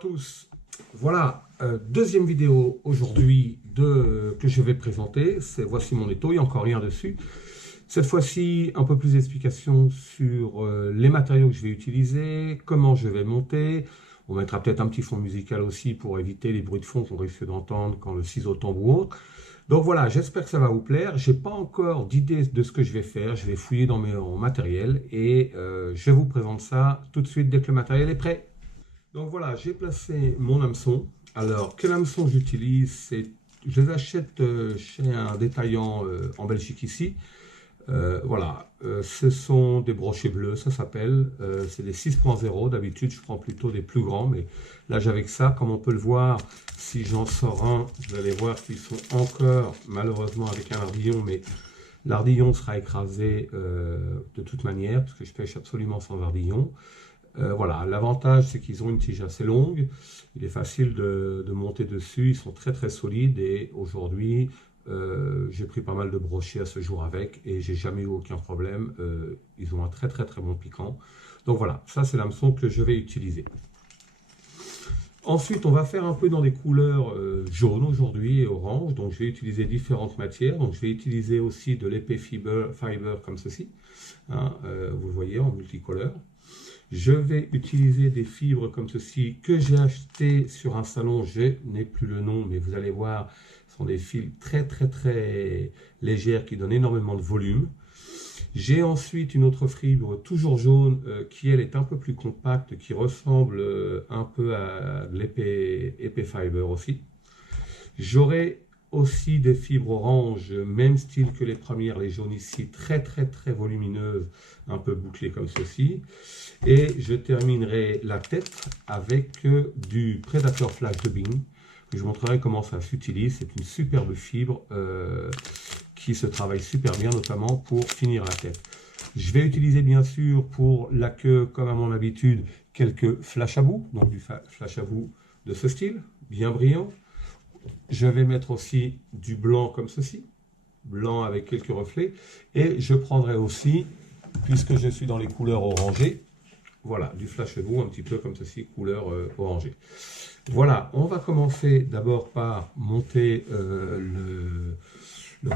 tous, voilà, deuxième vidéo aujourd'hui que je vais présenter. Voici mon étau, il n'y a encore rien dessus. Cette fois-ci, un peu plus d'explications sur les matériaux que je vais utiliser, comment je vais monter. On mettra peut-être un petit fond musical aussi pour éviter les bruits de fond qu'on risque d'entendre quand le ciseau tombe ou autre. Donc voilà, j'espère que ça va vous plaire. Je n'ai pas encore d'idée de ce que je vais faire. Je vais fouiller dans mon matériel et je vous présente ça tout de suite dès que le matériel est prêt. Donc voilà, j'ai placé mon hameçon. Alors, quel hameçon j'utilise? Je les achète chez un détaillant en Belgique ici. Voilà, ce sont des brochets bleus, ça s'appelle. C'est des 6.0. D'habitude, je prends plutôt des plus grands, mais là, j'avais que ça. Comme on peut le voir, si j'en sors un, vous allez voir qu'ils sont encore, malheureusement, avec un ardillon, mais l'ardillon sera écrasé de toute manière, parce que je pêche absolument sans ardillon. Voilà, l'avantage c'est qu'ils ont une tige assez longue, il est facile de monter dessus, ils sont très très solides et aujourd'hui j'ai pris pas mal de brochets à ce jour avec et j'ai jamais eu aucun problème, ils ont un très très très bon piquant. Donc voilà, ça c'est l'hameçon que je vais utiliser. Ensuite on va faire un peu dans des couleurs jaunes aujourd'hui et orange, donc je vais utiliser différentes matières, donc je vais utiliser aussi de l'épais fiber comme ceci, hein, vous le voyez en multicolore. Je vais utiliser des fibres comme ceci que j'ai acheté sur un salon, je n'ai plus le nom, mais vous allez voir, ce sont des fils très très très légères qui donnent énormément de volume. J'ai ensuite une autre fibre toujours jaune qui elle est un peu plus compacte, qui ressemble un peu à l'épais fiber aussi. J'aurai aussi des fibres orange, même style que les premières, les jaunes ici, très très très volumineuses, un peu bouclées comme ceci. Et je terminerai la tête avec du Predator Flash de Bing, que je vous montrerai comment ça s'utilise. C'est une superbe fibre qui se travaille super bien, notamment pour finir la tête. Je vais utiliser bien sûr pour la queue, comme à mon habitude, quelques flash à bout, donc du flash à bout de ce style, bien brillant. Je vais mettre aussi du blanc comme ceci, blanc avec quelques reflets. Et je prendrai aussi, puisque je suis dans les couleurs orangées, voilà, du flash à bout un petit peu comme ceci, couleur orangée. Voilà, on va commencer d'abord par monter le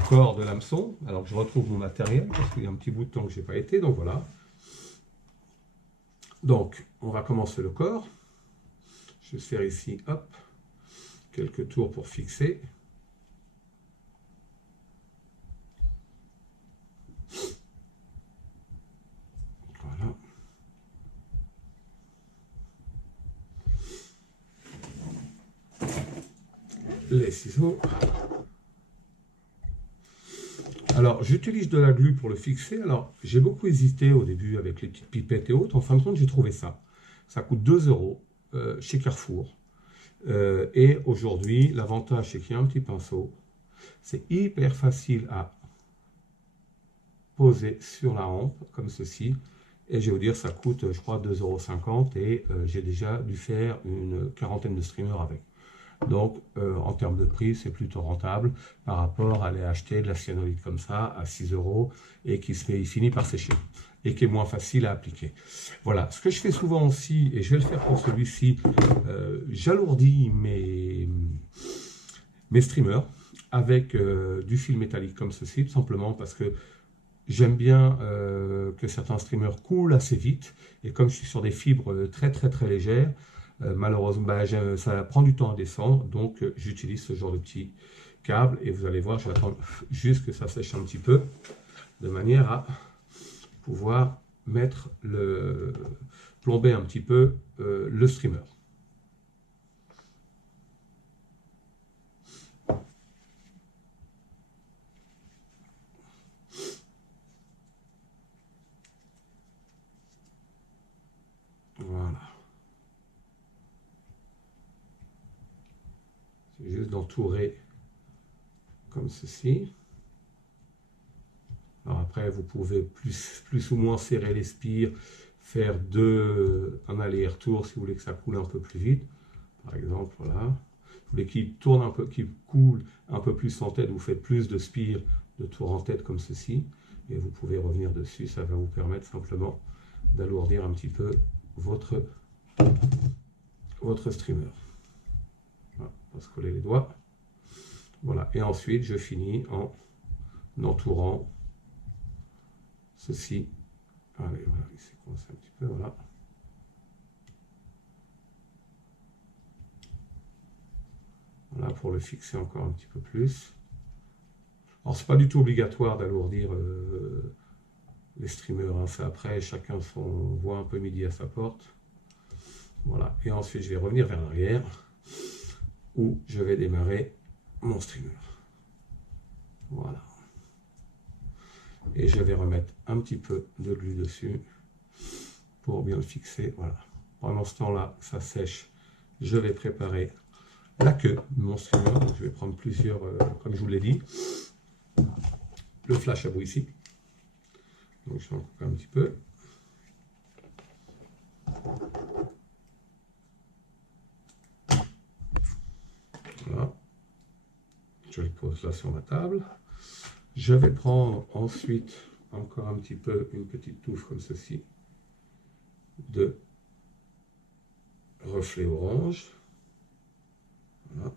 corps de l'hameçon. Alors que je retrouve mon matériel, parce qu'il y a un petit bout de temps que je n'ai pas été, donc voilà. Donc, on va commencer le corps. Je vais faire ici, hop, quelques tours pour fixer. Voilà. Les ciseaux. Alors, j'utilise de la glu pour le fixer. Alors, j'ai beaucoup hésité au début avec les petites pipettes et autres. En fin de compte, j'ai trouvé ça. Ça coûte 2 € chez Carrefour. Et aujourd'hui, l'avantage, c'est qu'il y a un petit pinceau. C'est hyper facile à poser sur la hampe, comme ceci. Et je vais vous dire, ça coûte, je crois, 2,50 € et j'ai déjà dû faire une quarantaine de streamers avec. Donc, en termes de prix, c'est plutôt rentable par rapport à aller acheter de la cyanolite comme ça à 6 € et qui finit par sécher et qui est moins facile à appliquer. Voilà, ce que je fais souvent aussi, et je vais le faire pour celui-ci, j'alourdis mes streamers avec du fil métallique comme ceci, tout simplement parce que j'aime bien que certains streamers coulent assez vite, et comme je suis sur des fibres très très très légères, malheureusement ça prend du temps à descendre, donc j'utilise ce genre de petit câble, et vous allez voir, je vais attendre juste que ça sèche un petit peu, de manière à pouvoir plomber un petit peu le streamer. Voilà. C'est juste d'entourer comme ceci. Alors après, vous pouvez plus ou moins serrer les spires, faire un aller-retour si vous voulez que ça coule un peu plus vite. Par exemple, voilà. Vous voulez qu'il tourne un peu, qu'il coule un peu plus en tête, vous faites plus de spires de tour en tête comme ceci. Et vous pouvez revenir dessus, ça va vous permettre simplement d'alourdir un petit peu votre votre streamer. Voilà, on va se coller les doigts. Voilà, et ensuite je finis en entourant ceci. Allez, voilà, il s'est coincé un petit peu, voilà. Voilà, pour le fixer encore un petit peu plus. Alors, c'est pas du tout obligatoire d'alourdir les streamers, hein. C'est après, chacun son voit un peu midi à sa porte. Voilà, et ensuite je vais revenir vers l'arrière, où je vais démarrer mon streamer. Voilà. Et je vais remettre un petit peu de glu dessus pour bien le fixer. Voilà. Pendant ce temps-là, ça sèche. Je vais préparer la queue de mon streamer. Donc, je vais prendre plusieurs, comme je vous l'ai dit. Le flash à bout ici. Donc je vais en couper un petit peu. Voilà. Je le pose là sur ma table. Je vais prendre ensuite encore un petit peu, une petite touffe comme ceci, de reflet orange. Voilà.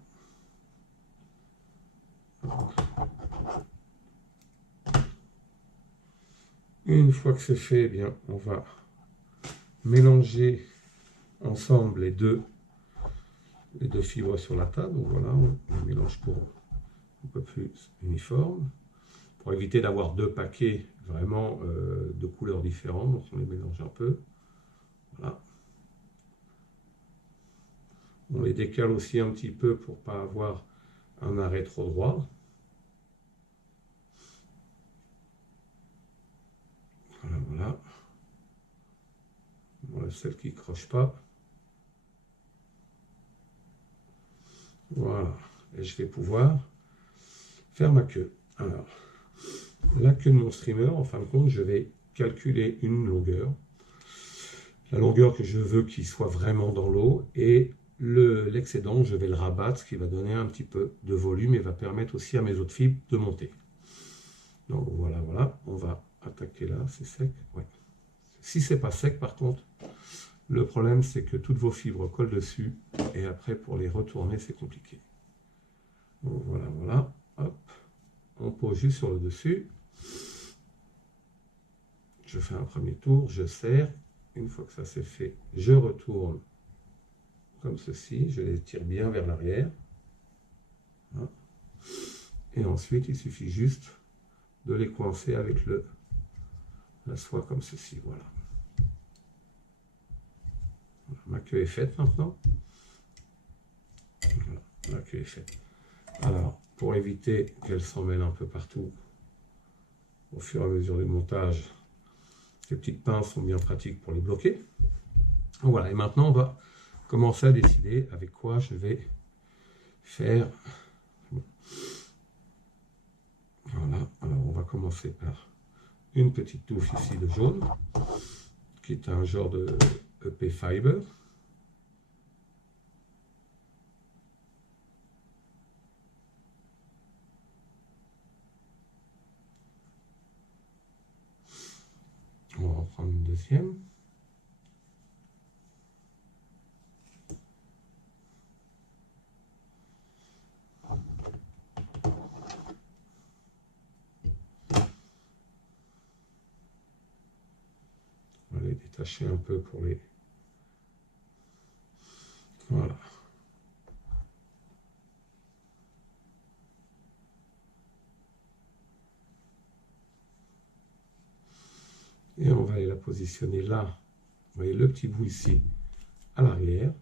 Une fois que c'est fait, eh bien, on va mélanger ensemble les deux fibres sur la table. Donc voilà, on mélange pour un peu plus uniforme, pour éviter d'avoir deux paquets vraiment de couleurs différentes. Donc on les mélange un peu. Voilà. On les décale aussi un petit peu pour ne pas avoir un arrêt trop droit. Voilà, voilà. On enlève celle qui ne croche pas. Voilà. Et je vais pouvoir faire ma queue. Alors, la queue de mon streamer, en fin de compte, je vais calculer une longueur. La longueur que je veux qu'il soit vraiment dans l'eau. Et l'excédent, je vais le rabattre, ce qui va donner un petit peu de volume et va permettre aussi à mes autres fibres de monter. Donc voilà, voilà. On va attaquer là, c'est sec. Ouais. Si c'est pas sec, par contre, le problème, c'est que toutes vos fibres collent dessus. Et après, pour les retourner, c'est compliqué. Donc voilà, voilà. Hop. On pose juste sur le dessus. Je fais un premier tour, je serre. Une fois que ça c'est fait, je retourne comme ceci. Je les tire bien vers l'arrière. Voilà. Et ensuite, il suffit juste de les coincer avec la soie comme ceci. Voilà. Ma queue est faite maintenant. Voilà, la queue est faite. Alors, pour éviter qu'elle s'en mêle un peu partout, au fur et à mesure du montage, ces petites pinces sont bien pratiques pour les bloquer. Donc voilà, et maintenant on va commencer à décider avec quoi je vais faire. Voilà, alors on va commencer par une petite touffe ici de jaune, qui est un genre de EP Fiber. On va en prendre une deuxième. On va les détacher un peu pour les... Voilà. Et on va aller la positionner là. Vous voyez le petit bout ici, à l'arrière.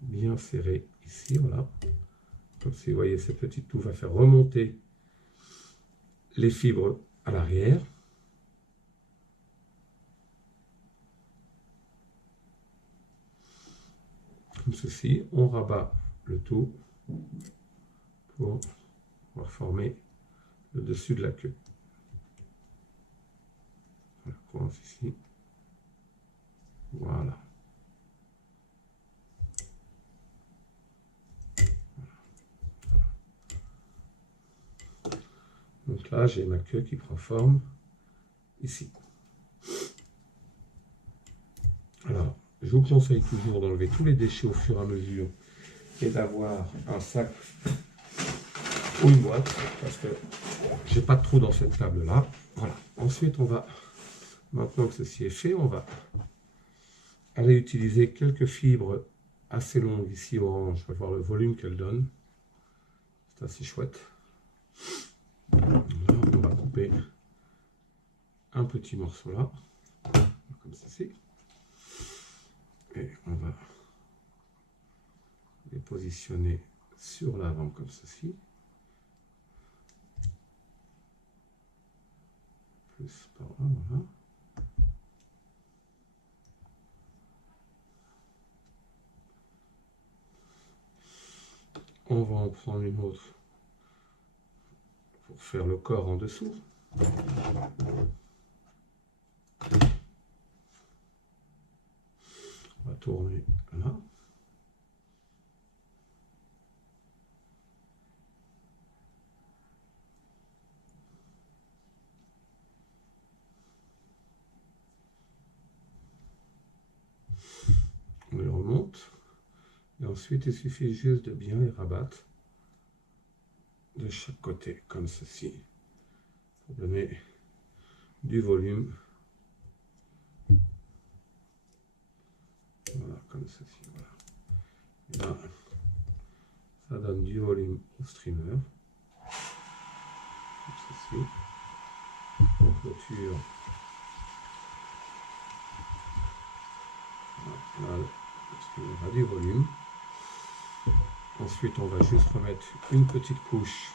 Bien serré ici, voilà. Comme si vous voyez, cette petite touffe va faire remonter les fibres à l'arrière. Comme ceci, on rabat le tout pour pouvoir former le dessus de la queue. On la coince ici. Voilà. Donc là, j'ai ma queue qui prend forme ici. je vous conseille toujours d'enlever tous les déchets au fur et à mesure et d'avoir un sac ou une boîte, parce que j'ai pas de trou dans cette table là. Voilà. Ensuite, on va, maintenant que ceci est fait, on va aller utiliser quelques fibres assez longues ici orange. Je vais voir le volume qu'elle donne. C'est assez chouette. Là, on va couper un petit morceau là, comme ceci. Et on va les positionner sur l'avant comme ceci. Plus par là, voilà. On va en prendre une autre pour faire le corps en dessous. On va tourner là. On les remonte. Et ensuite, il suffit juste de bien les rabattre de chaque côté, comme ceci, pour donner du volume. Voilà, comme ceci. Voilà. Et là, ça donne du volume au streamer. Comme ceci. On clôture. Là, le streamer a du volume. Ensuite, on va juste remettre une petite couche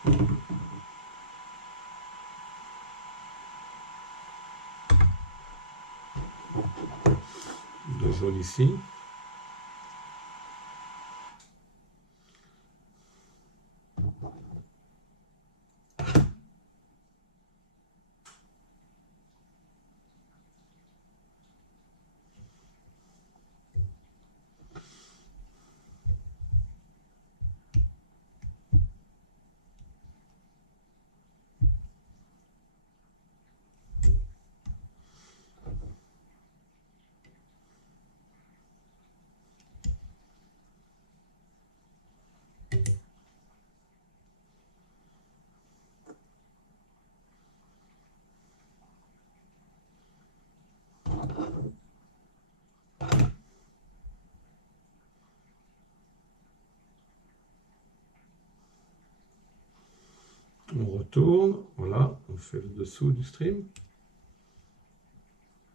de jaune ici. On retourne, voilà, on fait le dessous du stream.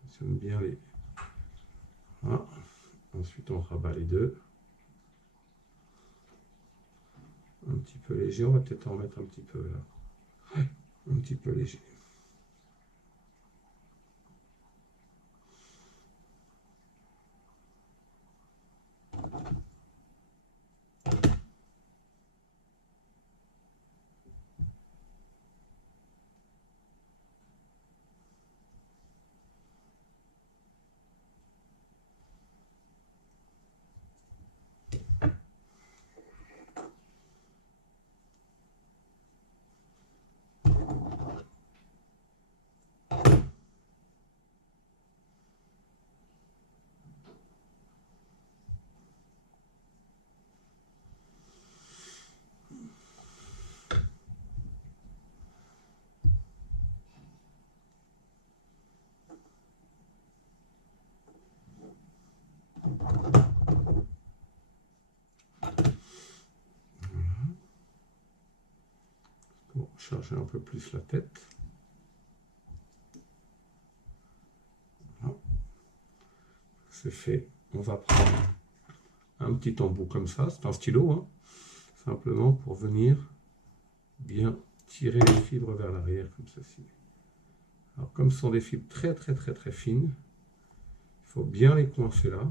J'aime bien les... Voilà. Ensuite, on rabat les deux. Un petit peu léger, on va peut-être en mettre un petit peu là. Un petit peu léger. Bon, charger un peu plus la tête. Voilà. C'est fait. On va prendre un petit embout comme ça, c'est un stylo, hein, simplement pour venir bien tirer les fibres vers l'arrière comme ceci. Alors comme ce sont des fibres très fines, il faut bien les coincer là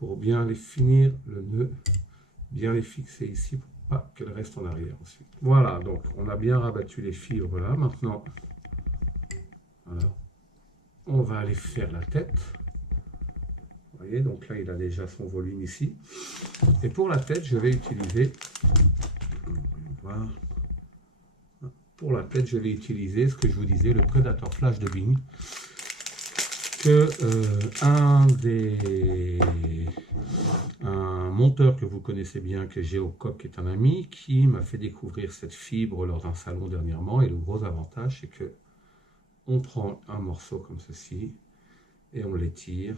pour bien les finir le nœud, bien les fixer ici pour pas qu'elles restent en arrière ensuite. Voilà, donc on a bien rabattu les fibres là. Maintenant, alors, on va aller faire la tête. Vous voyez, donc là il a déjà son volume ici. Et pour la tête, je vais utiliser, pour la tête, je vais utiliser ce que je vous disais, le Predator Flash de Bing. que un monteur que vous connaissez bien, que Geocoq est un ami, qui m'a fait découvrir cette fibre lors d'un salon dernièrement. Et le gros avantage, c'est que on prend un morceau comme ceci et on l'étire.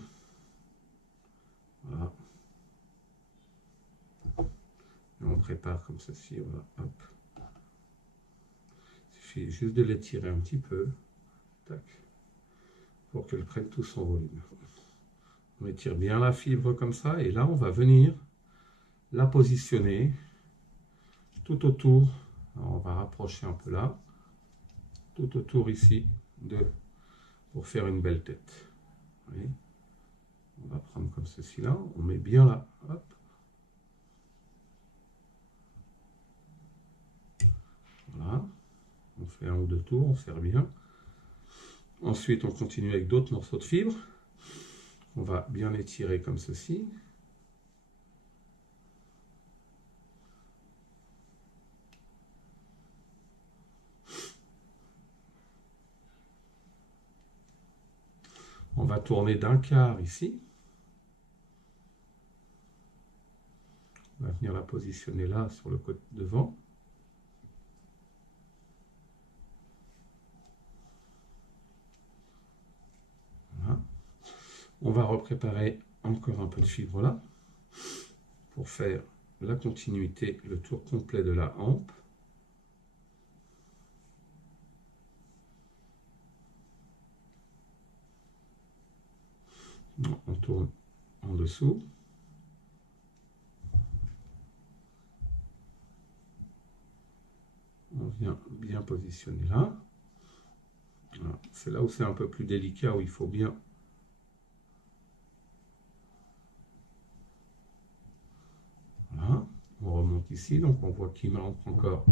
Voilà. Et on prépare comme ceci. Voilà. Hop. Il suffit juste de l'étirer un petit peu. Tac. Pour qu'elle prenne tout son volume. On étire bien la fibre comme ça. Et là, on va venir la positionner tout autour. Alors, on va rapprocher un peu là. Tout autour ici pour faire une belle tête. Vous voyez, on va prendre comme ceci là, on met bien là, hop. Voilà, on fait un ou deux tours, on serre bien. Ensuite, on continue avec d'autres morceaux de fibre. On va bien étirer comme ceci. On va tourner d'un quart ici. On va venir la positionner là sur le côté devant. Voilà. On va repréparer encore un peu de fibre là pour faire la continuité, le tour complet de la hampe. On tourne en dessous. On vient bien positionner là. Voilà. C'est là où c'est un peu plus délicat, où il faut bien... Voilà. On remonte ici, donc on voit qu'il manque encore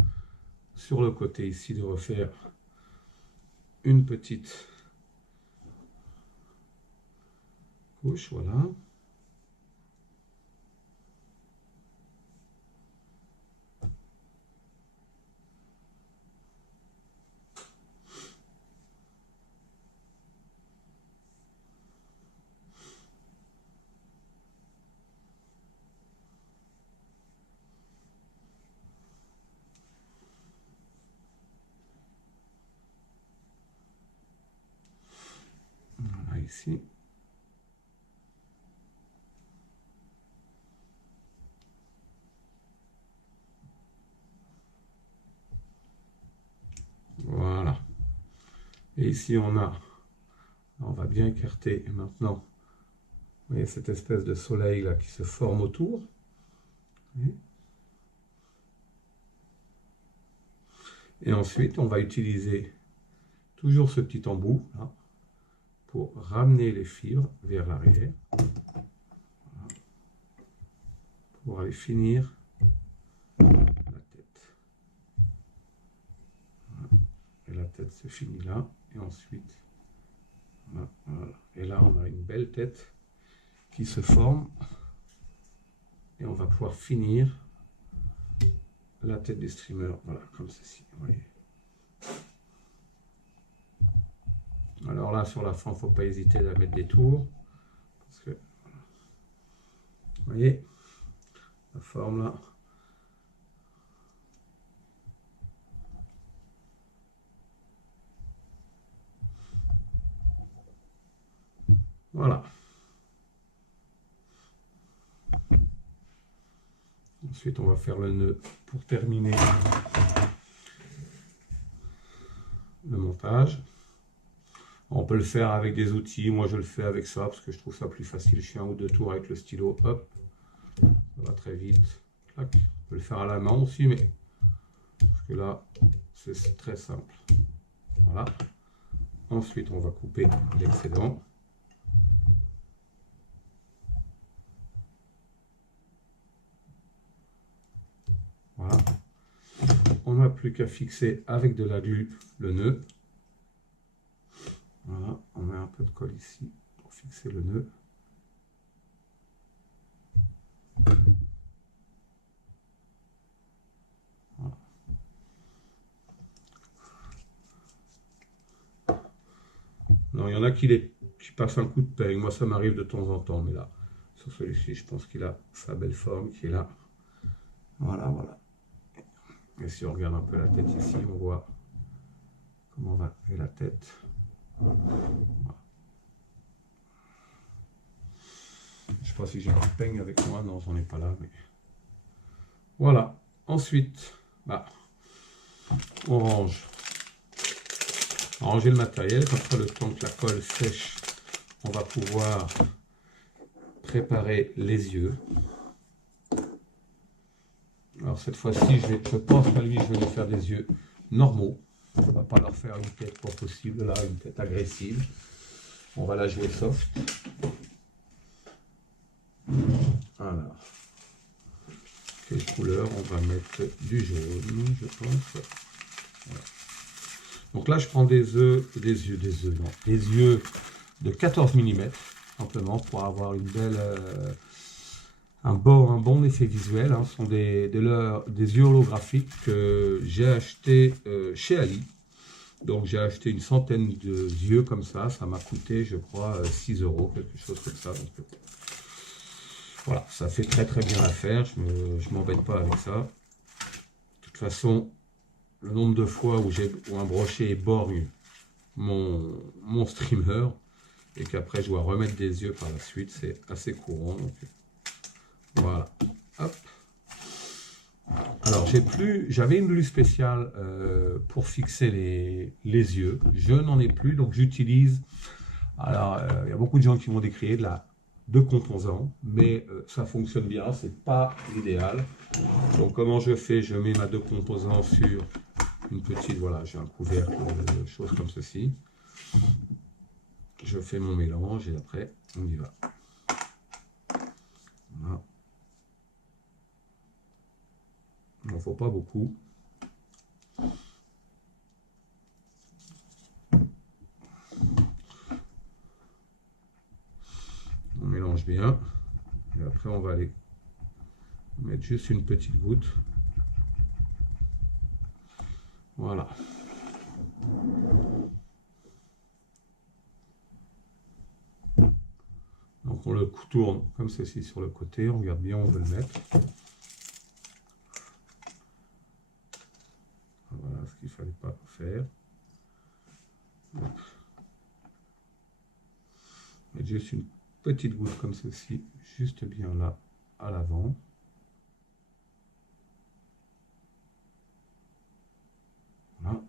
sur le côté ici de refaire une petite couche, voilà. Voilà, ici. Voilà. Et ici, on va bien écarter maintenant. Vous voyez cette espèce de soleil là qui se forme autour. Et ensuite, on va utiliser toujours ce petit embout là, pour ramener les fibres vers l'arrière. Voilà. Pour aller finir la tête. Voilà. Et la tête se finit là. Et ensuite, voilà. Et là, on a une belle tête qui se forme. Et on va pouvoir finir la tête du streamer, voilà, comme ceci. Vous voyez. Alors là, sur la fin, il ne faut pas hésiter à mettre des tours. Parce que, vous voyez, la forme là. Voilà. Ensuite, on va faire le nœud pour terminer le montage. On peut le faire avec des outils. Moi, je le fais avec ça parce que je trouve ça plus facile. Je fais un ou deux tours avec le stylo. Hop, ça va très vite. Clac. On peut le faire à la main aussi, mais parce que là, c'est très simple. Voilà. Ensuite, on va couper l'excédent. Voilà. On n'a plus qu'à fixer avec de la glu le nœud. Voilà, on met un peu de colle ici pour fixer le nœud. Voilà. Non, il y en a qui les qui passe un coup de peigne. Moi, ça m'arrive de temps en temps, mais là, sur celui-ci, je pense qu'il a sa belle forme qui est là. Voilà, voilà. Et si on regarde un peu la tête ici, on voit comment va la tête. Voilà. Je ne sais pas si j'ai un peigne avec moi. Non, j'en ai pas là, mais voilà. Ensuite, bah, on range. Ranger le matériel. Comme ça, le temps que la colle sèche, on va pouvoir préparer les yeux. Alors cette fois-ci, je pense qu'à lui, je vais lui faire des yeux normaux. On ne va pas leur faire une tête pas possible, là, une tête agressive. On va la jouer soft. Voilà. Quelle couleur? On va mettre du jaune, je pense. Voilà. Donc là, je prends des yeux de 14 mm, simplement pour avoir une belle, un bon effet visuel. Hein. Ce sont des yeux holographiques que j'ai acheté chez Ali. Donc j'ai acheté une centaine de yeux comme ça. Ça m'a coûté, je crois, 6 €, quelque chose comme ça. Donc, voilà, ça fait très très bien l'affaire. Je ne m'embête pas avec ça. De toute façon, le nombre de fois où un brochet borgne mon streamer et qu'après je dois remettre des yeux par la suite, c'est assez courant. Donc, voilà. Hop. Alors j'avais une glue spéciale pour fixer les yeux. Je n'en ai plus, donc j'utilise. Alors il y a beaucoup de gens qui m'ont décrié de composants, mais ça fonctionne bien, c'est pas l'idéal. Donc comment je fais? Je mets ma 2 composants sur une petite, voilà, j'ai un couvercle de choses comme ceci. Je fais mon mélange et après on y va. Voilà. Il n'en faut pas beaucoup. On mélange bien. Et après, on va aller mettre juste une petite goutte. Voilà. Donc on le tourne comme ceci sur le côté. On regarde bien où on veut le mettre. Voilà ce qu'il ne fallait pas faire. Mettre juste une petite goutte comme ceci, juste bien là, à l'avant. Voilà.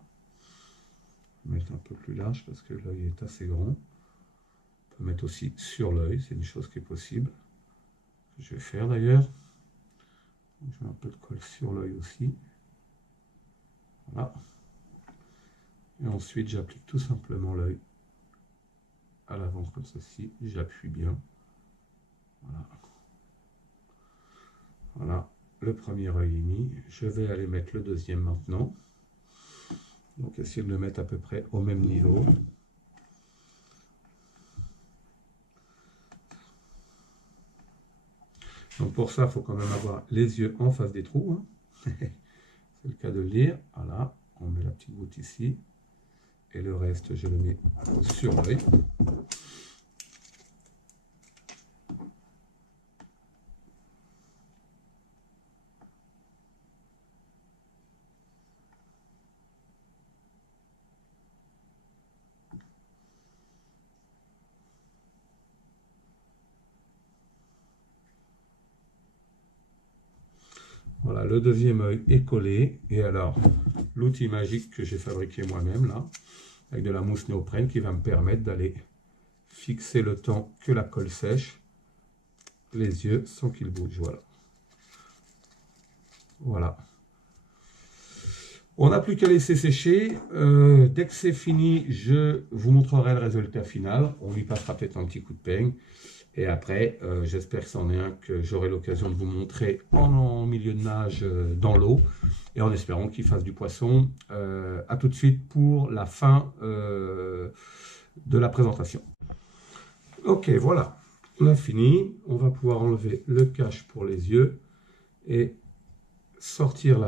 Mettre un peu plus large parce que l'œil est assez grand. On peut mettre aussi sur l'œil, c'est une chose qui est possible. Que je vais faire d'ailleurs. Je mets un peu de colle sur l'œil aussi. Voilà. Et ensuite, j'applique tout simplement l'œil à l'avant comme ceci. J'appuie bien. Voilà. Voilà. Le premier œil est mis. Je vais aller mettre le deuxième maintenant. Donc, essayer de le mettre à peu près au même niveau. Donc, pour ça, il faut quand même avoir les yeux en face des trous. Hein. C'est le cas de le dire. Voilà. On met la petite goutte ici. Et le reste, je le mets sur l'œil. Voilà, le deuxième œil est collé. Et alors, l'outil magique que j'ai fabriqué moi-même, là, avec de la mousse néoprène, qui va me permettre d'aller fixer le temps que la colle sèche les yeux sans qu'ils bougent. Voilà. Voilà. On n'a plus qu'à laisser sécher. Dès que c'est fini, je vous montrerai le résultat final. On lui passera peut-être un petit coup de peigne. Et après, j'espère que c'en est un que j'aurai l'occasion de vous montrer en milieu de nage dans l'eau. Et en espérant qu'il fasse du poisson. À tout de suite pour la fin de la présentation. Ok, voilà. On a fini. On va pouvoir enlever le cache pour les yeux. Et sortir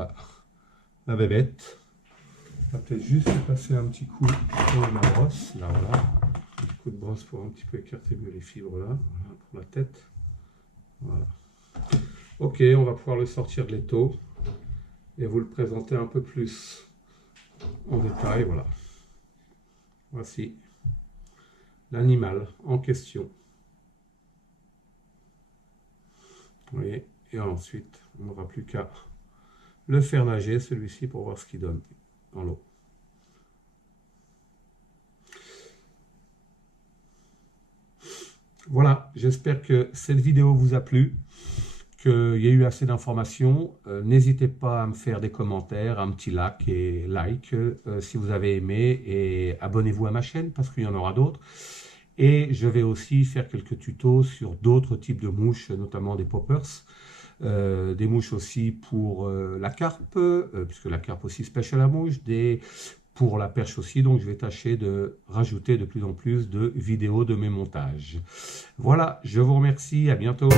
la bébête. On va peut-être juste passer un petit coup sur ma brosse. Là, voilà. coup de brosse pour un petit peu écarter mieux les fibres là, voilà, pour la tête. Voilà. Ok, on va pouvoir le sortir de l'étau et vous le présenter un peu plus en détail. Voilà. Voici l'animal en question. Vous voyez, et ensuite, on n'aura plus qu'à le faire nager, celui-ci, pour voir ce qu'il donne dans l'eau. Voilà, j'espère que cette vidéo vous a plu, qu'il y a eu assez d'informations. N'hésitez pas à me faire des commentaires, un petit like et like si vous avez aimé, et abonnez-vous à ma chaîne parce qu'il y en aura d'autres. Et je vais aussi faire quelques tutos sur d'autres types de mouches, notamment des poppers. Des mouches aussi pour la carpe, puisque la carpe aussi se pêche à la mouche, pour la perche aussi, donc je vais tâcher de rajouter de plus en plus de vidéos de mes montages. Voilà, je vous remercie, à bientôt.